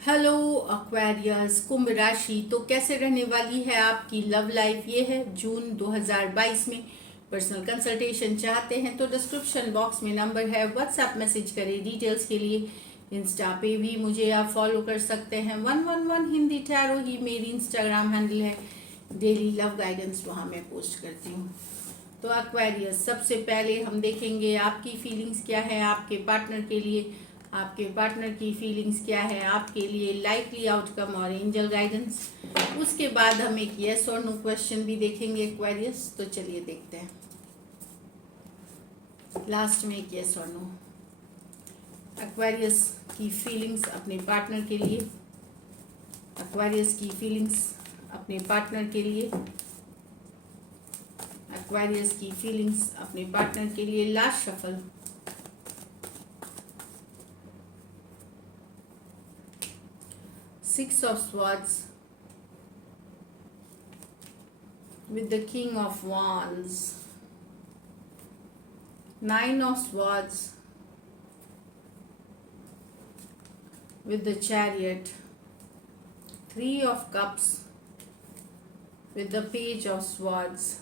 Hello Aquarius कुंभ राशि। तो कैसे रहने वाली है आपकी लव लाइफ, ये है जून 2022 में। पर्सनल कंसल्टेशन चाहते हैं तो डिस्क्रिप्शन बॉक्स में नंबर है, व्हाट्सएप मैसेज करें डिटेल्स के लिए। इंस्टा पे भी मुझे आप फॉलो कर सकते हैं, 111 हिंदी टैरो ही मेरी इंस्टाग्राम हैंडल है। डेली लव गाइडेंस वहाँ मैं पोस्ट करती हूँ। तो एक्वेरियस, सबसे पहले हम देखेंगे आपकी फीलिंग्स क्या है आपके पार्टनर के लिए। आपके पार्टनर की फीलिंग्स क्या है आपके लिए, लाइकली आउटकम और एंजल गाइडेंस। उसके बाद हम एक यस और नो क्वेश्चन भी देखेंगे एक्वेरियस। तो चलिए देखते हैं, लास्ट में एक यस और नो। एक्वेरियस की फीलिंग्स अपने पार्टनर के लिए। एक्वेरियस की फीलिंग्स अपने पार्टनर के लिए। एक्वेरियस की फीलिंग्स अपने पार्टनर के लिए। Last shuffle. Six of Swords with the King of Wands. Nine of Swords with the Chariot. Three of Cups with the Page of Swords.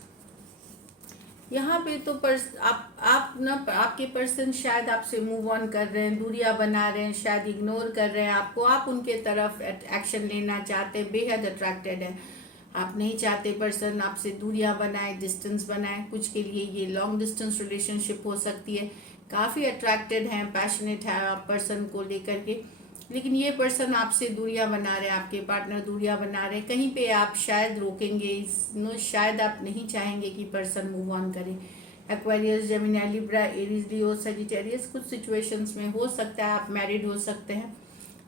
यहाँ पे तो आप ना, आपके पर्सन शायद आपसे मूव ऑन कर रहे हैं, दूरियां बना रहे हैं, शायद इग्नोर कर रहे हैं आपको। आप उनके तरफ एक्शन लेना चाहते हैं, बेहद अट्रैक्टेड है। आप नहीं चाहते पर्सन आपसे दूरियां बनाए, डिस्टेंस बनाए। कुछ के लिए ये लॉन्ग डिस्टेंस रिलेशनशिप हो सकती है। काफ़ी अट्रैक्टेड हैं, पैशनेट है आप पर्सन को लेकर के, लेकिन ये पर्सन आपसे दूरियां बना रहे हैं, आपके पार्टनर दूरियां बना रहे हैं। कहीं पे आप शायद रोकेंगे, शायद आप नहीं चाहेंगे कि पर्सन मूव ऑन करे। एक्वेरियस, जेमिनी, लिब्रा, एरीज, लियो, सजिटेरियस, कुछ सिचुएशंस में हो सकता है आप मैरिड हो सकते हैं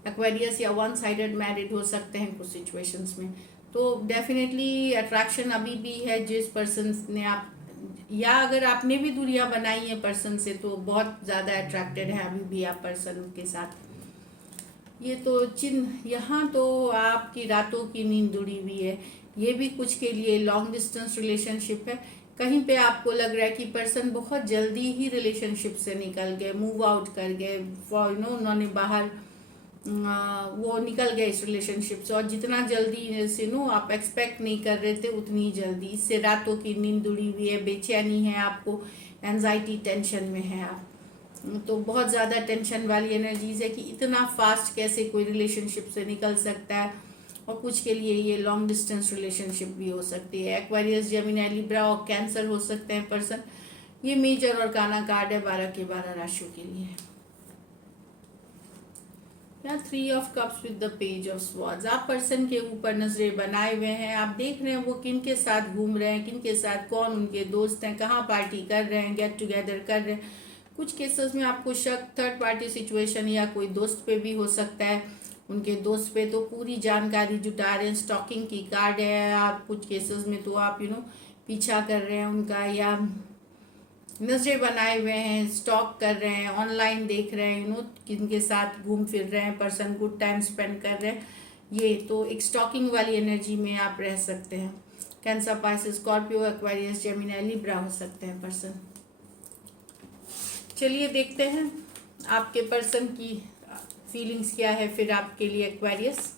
एक्वेरियस, या वन साइडेड मैरिड हो सकते हैं कुछ सिचुएशंस में। तो डेफिनेटली अट्रैक्शन अभी भी है जिस पर्सन ने आप, या अगर आपने भी दूरियां बनाई है पर्सन से, तो बहुत ज़्यादा अट्रैक्टेड है अभी भी आप पर्सन के साथ। ये तो चिन्ह, यहाँ तो आपकी रातों की नींद उड़ी हुई है। ये भी कुछ के लिए लॉन्ग डिस्टेंस रिलेशनशिप है। कहीं पे आपको लग रहा है कि पर्सन बहुत जल्दी ही रिलेशनशिप से निकल गए, मूव आउट कर गए, उन्होंने बाहर वो निकल गए इस रिलेशनशिप से, और जितना जल्दी से आप एक्सपेक्ट नहीं कर रहे थे उतनी जल्दी। इससे रातों की नींद उड़ी हुई है, बेचैनी है आपको, एंजाइटी, टेंशन में है आप। तो बहुत ज़्यादा टेंशन वाली एनर्जीज है कि इतना फास्ट कैसे कोई रिलेशनशिप से निकल सकता है। और कुछ के लिए ये लॉन्ग डिस्टेंस रिलेशनशिप भी हो सकती है। एक्वेरियस, जेमिनी, लिब्रा और कैंसर हो सकते हैं पर्सन। ये मेजर और काना कार्ड है 12 के 12 राशियों के लिए। या 3 of cups with the page of swords. आप पर्सन के ऊपर नजरें बनाए हुए हैं, आप देख रहे हैं वो किन के साथ घूम रहे हैं, किन के साथ, कौन उनके दोस्त हैं, कहाँ पार्टी कर रहे हैं, गेट टुगेदर कर रहे हैं। कुछ केसेस में आपको शक थर्ड पार्टी सिचुएशन या कोई दोस्त पे भी हो सकता है। उनके दोस्त पे तो पूरी जानकारी जुटा रहे हैं, स्टॉकिंग की कार्ड है। आप कुछ केसेस में तो आप पीछा कर रहे हैं उनका, या नजरें बनाए हुए हैं, स्टॉक कर रहे हैं, ऑनलाइन देख रहे हैं, किनके साथ घूम फिर रहे हैं पर्सन, गुड टाइम स्पेंड कर रहे हैं। ये तो एक स्टॉकिंग वाली एनर्जी में आप रह सकते हैं। Cancer, Pisces, Scorpio, Aquarius, Gemini, Libra हो सकते हैं पर्सन। चलिए देखते हैं आपके पर्सन की फीलिंग्स क्या है फिर आपके लिए एक्वेरियस।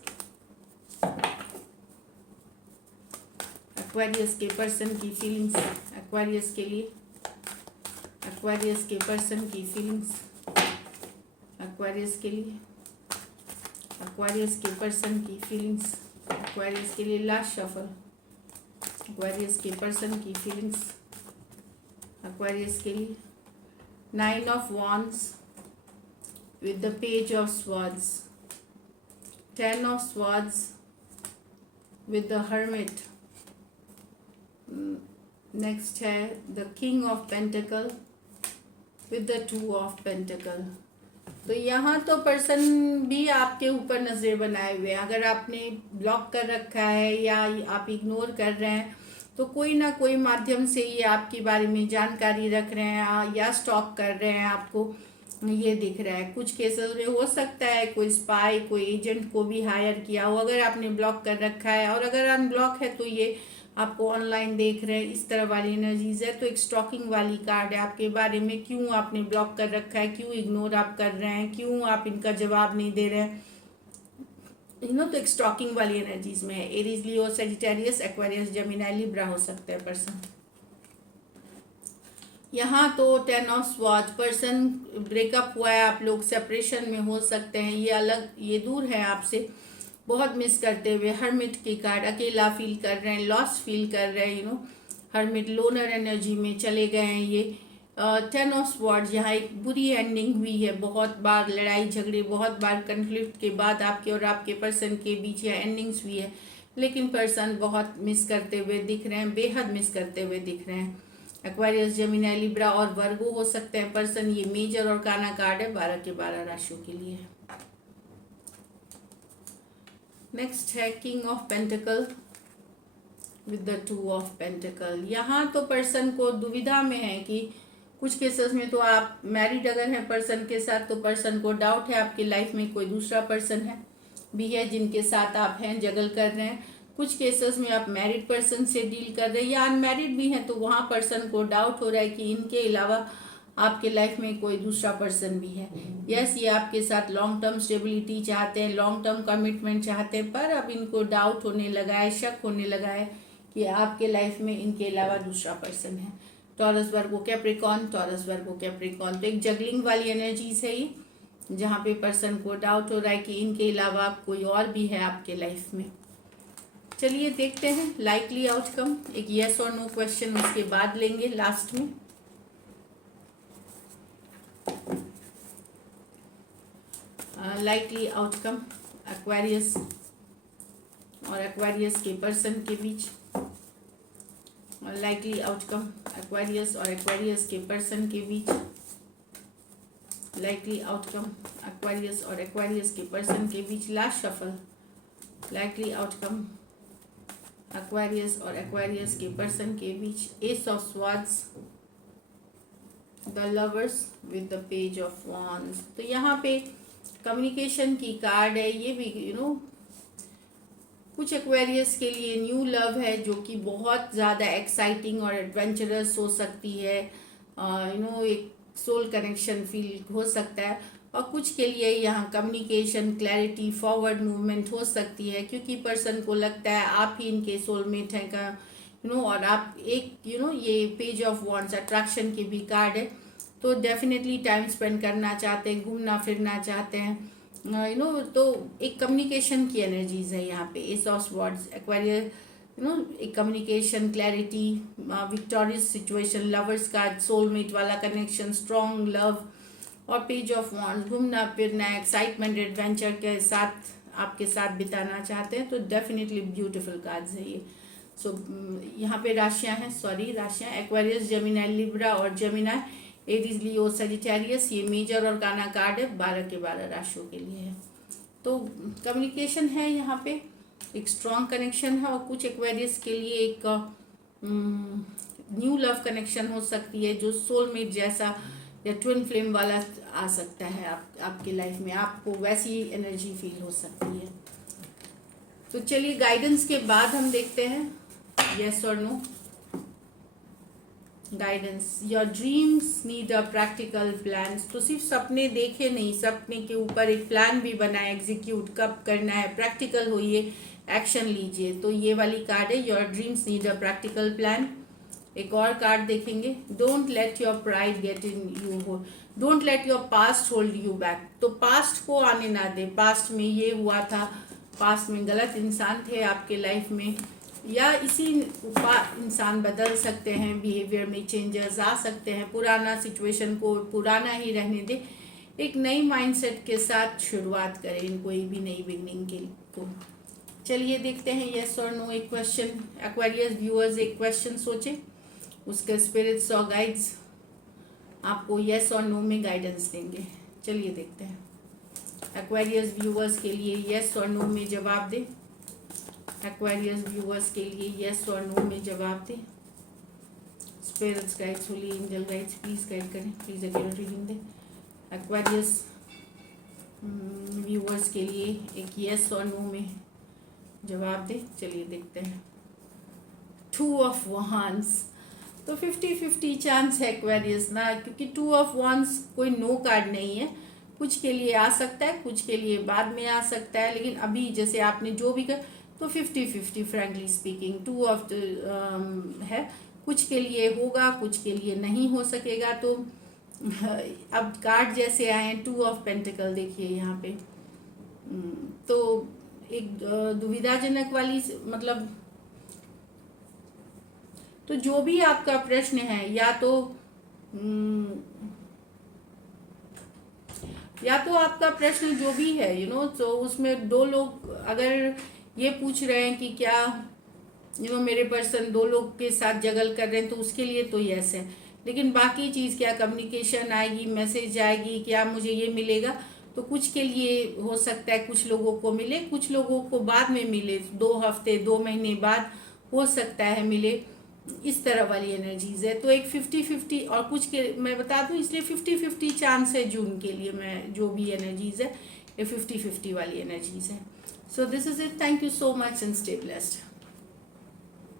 एक्वेरियस के पर्सन की फीलिंग्स एक्वेरियस के लिए। एक्वेरियस के पर्सन की फीलिंग्स एक्वेरियस के लिए। एक्वेरियस के पर्सन की फीलिंग्स एक्वेरियस के लिए। Last shuffle. एक्वेरियस के पर्सन की फीलिंग्स एक्वेरियस के लिए। 9 of Wands with the Page of Swords. 10 of Swords with the Hermit. Next है the King of Pentacle with the 2 of Pentacle. तो यहाँ तो पर्सन भी आपके ऊपर नजरें बनाए हुए हैं। अगर आपने ब्लॉक कर रखा है या आप इग्नोर कर रहे हैं, तो कोई ना कोई माध्यम से ये आपके बारे में जानकारी रख रहे हैं या स्टॉक कर रहे हैं आपको, ये दिख रहा है। कुछ केसेस में हो सकता है कोई स्पाई, कोई एजेंट को भी हायर किया हो अगर आपने ब्लॉक कर रखा है, और अगर अनब्लॉक है तो ये आपको ऑनलाइन देख रहे हैं, इस तरह वाली एनर्जीज है। तो एक स्टॉकिंग वाली कार्ड है आपके बारे में। क्यों आपने ब्लॉक कर रखा है, क्यों इग्नोर आप कर रहे हैं, क्यों आप इनका जवाब नहीं दे रहे हैं, तो एक स्टॉकिंग वाली एनर्जीज में है। एरीज, लियो, सेजिटेरियस, एक्वेरियस, जेमिनी, लिब्रा हो सकता है पर्सन। यहाँ तो 10 ऑफ स्वॉर्ड्स, पर्सन ब्रेकअप हुआ है, आप लोग सेपरेशन में हो सकते हैं, ये अलग, ये दूर है आपसे, बहुत मिस करते हुए। हर्मिट की कार्ड, अकेला फील कर रहे हैं, लॉस फील कर रहे हैं, हर्मिट लोनर एनर्जी में चले गए हैं ये। 10 ऑफ स्वॉर्ड्स, यहाँ एक बुरी एंडिंग हुई है, बहुत बार लड़ाई झगड़े, बहुत बार कन्फ्लिक्ट के बाद आपके और आपके पर्सन के बीच यह एंडिंग्स हुई है, लेकिन पर्सन बहुत मिस करते हुए दिख रहे हैं, बेहद मिस करते हुए दिख रहे हैं। एक्वेरियस, जेमिनी, लिब्रा और वर्गो हो सकते हैं पर्सन। ये मेजर और काना कार्ड है 12 के 12 राशियों के लिए। नेक्स्ट है king of pentacle with the 2 of pentacle. यहाँ तो पर्सन को दुविधा में है कि कुछ केसेस में तो आप मैरिड अगर है पर्सन के साथ, तो पर्सन को डाउट है आपकी लाइफ में कोई दूसरा पर्सन है भी है जिनके साथ आप हैं, जगल कर रहे हैं। कुछ केसेस में आप मैरिड पर्सन से डील कर रहे हैं या अनमैरिड भी हैं, तो वहाँ पर्सन को डाउट हो रहा है कि इनके अलावा आपके लाइफ में कोई दूसरा पर्सन भी है। यस, ये आपके साथ लॉन्ग टर्म स्टेबिलिटी चाहते हैं, लॉन्ग टर्म कमिटमेंट चाहते हैं, पर अब इनको डाउट होने लगा है, शक होने लगा है कि आपके लाइफ में इनके अलावा दूसरा पर्सन है। टॉरस, वर्गो, कैप्रिकॉर्न, टॉरस, वर्गो, कैप्रिकॉर्न, तो एक जगलिंग वाली एनर्जीज है ये, जहाँ पे पर्सन को डाउट हो रहा है कि इनके अलावा कोई और भी है आपके लाइफ में। चलिए देखते हैं लाइकली आउटकम, एक यस और नो क्वेश्चन उसके बाद लेंगे लास्ट में। लाइकली आउटकम एक्वेरियस और एक्वेरियस के पर्सन के बीच, और लाइकली आउटकम एक्वेरियस और एक्वेरियस के पर्सन के बीच, लाइकली आउटकम एक्वेरियस और एक्वेरियस के पर्सन के बीच। Last shuffle, likely outcome Aquarius और एक्वेरियस के पर्सन के बीच। Ace of swords, the lovers with the page of wands. तो यहाँ पे कम्युनिकेशन की कार्ड है, ये भी कुछ एक्वेरियस के लिए न्यू लव है जो कि बहुत ज़्यादा एक्साइटिंग और एडवेंचरस हो सकती है। एक सोल कनेक्शन फील हो सकता है, और कुछ के लिए यहाँ कम्युनिकेशन, क्लैरिटी, फॉरवर्ड मूवमेंट हो सकती है, क्योंकि पर्सन को लगता है आप ही इनके सोलमेट हैं का और आप एक ये पेज ऑफ वॉन्ड्स अट्रैक्शन की भी कार्ड है, तो डेफिनेटली टाइम स्पेंड करना चाहते हैं, घूमना फिरना चाहते हैं, तो एक कम्युनिकेशन की एनर्जीज है यहाँ पे। एस ऑफ स्वॉर्ड्स, एक्वेरियस, एक communication, clarity, victorious situation, lovers का सोलमेट वाला कनेक्शन, स्ट्रॉन्ग लव, और पेज ऑफ वॉन्ड्स, घूमना फिरना, एक्साइटमेंट, एडवेंचर के साथ आपके साथ बिताना चाहते हैं, तो डेफिनेटली ब्यूटीफुल कार्ड्स है ये। सो यहाँ पे राशियाँ हैं, राशियाँ एक्वेरियस, जेमिनी, लिब्रा और जेमिनी, एरीज, लियो, सजिटेरियस, ये मेजर और काना कार्ड है 12 के 12 राशियों के लिए है। तो कम्युनिकेशन है यहाँ पे, एक स्ट्रॉन्ग कनेक्शन है, और कुछ एक्वेरियस के लिए एक न्यू लव कनेक्शन हो सकती है, जो सोलमेट जैसा या ट्विन फ्लेम वाला आ सकता है आपके लाइफ में, आपको वैसी एनर्जी फील हो सकती है। तो चलिए गाइडेंस के बाद हम देखते हैं यस और no. Guidance, your dreams need a practical plan. तो सिर्फ सपने देखे नहीं, सपने के ऊपर एक प्लान भी बनाए, एग्जीक्यूट कब करना है, प्रैक्टिकल होइए, एक्शन लीजिए। तो ये वाली कार्ड है, your dreams need a practical plan. एक और कार्ड देखेंगे, don't let your pride get in you hold, don't let your past hold you back. तो पास्ट को आने ना दे, पास्ट में ये हुआ था, पास्ट में गलत इंसान थे आपके लाइफ में, या इसी इंसान बदल सकते हैं, बिहेवियर में चेंजेस आ सकते हैं, पुराना सिचुएशन को पुराना ही रहने दे, एक नई माइंडसेट के साथ शुरुआत करें कोई भी नई बिगनिंग के को। चलिए देखते हैं यस और नो। एक क्वेश्चन, एक्वेरियस व्यूअर्स एक क्वेश्चन सोचें, उसके स्पिरिट्स और गाइड्स आपको यस और नो में गाइडेंस देंगे। चलिए देखते हैं एक्वेरियस व्यूअर्स के लिए यस और नो में जवाब दें। एक्वेरियस व्यूअर्स के लिए यस और नो में जवाब दें। Spirits guides, holy angel guides, please guide करें, प्लीज अगेन रीडिंग दें। एक्वेरियस व्यूअर्स के लिए एक यस और नो में जवाब दें। चलिए देखते हैं 2 ऑफ wands। तो 50-50 चांस है एक्वेरियस ना, क्योंकि 2 ऑफ wands कोई नो कार्ड नहीं है, कुछ के लिए आ सकता है, कुछ के लिए बाद में आ सकता है, लेकिन अभी जैसे आपने जो भी कर तो 50-50 फ्रेंकली स्पीकिंग 2 ऑफ है, कुछ के लिए होगा, कुछ के लिए नहीं हो सकेगा। तो अब कार्ड जैसे आए हैं 2 ऑफ पेंटिकल, देखिए यहाँ पे तो एक दुविधाजनक वाली मतलब, तो जो भी आपका प्रश्न है या तो आपका प्रश्न जो भी है तो उसमें दो लोग अगर ये पूछ रहे हैं कि क्या मेरे पर्सन 2 लोग के साथ जगल कर रहे हैं, तो उसके लिए तो यस है। लेकिन बाकी चीज़ क्या कम्युनिकेशन आएगी, मैसेज आएगी, क्या मुझे ये मिलेगा, तो कुछ के लिए हो सकता है कुछ लोगों को मिले, कुछ लोगों को बाद में मिले, 2 हफ्ते 2 महीने बाद हो सकता है मिले, इस तरह वाली एनर्जीज है। तो एक 50-50 और कुछ के मैं बता दूं, इसलिए 50-50 चांस है जून के लिए, मैं जो भी एनर्जीज है ये 50-50 वाली एनर्जीज है। So this is it, thank you so much and stay blessed.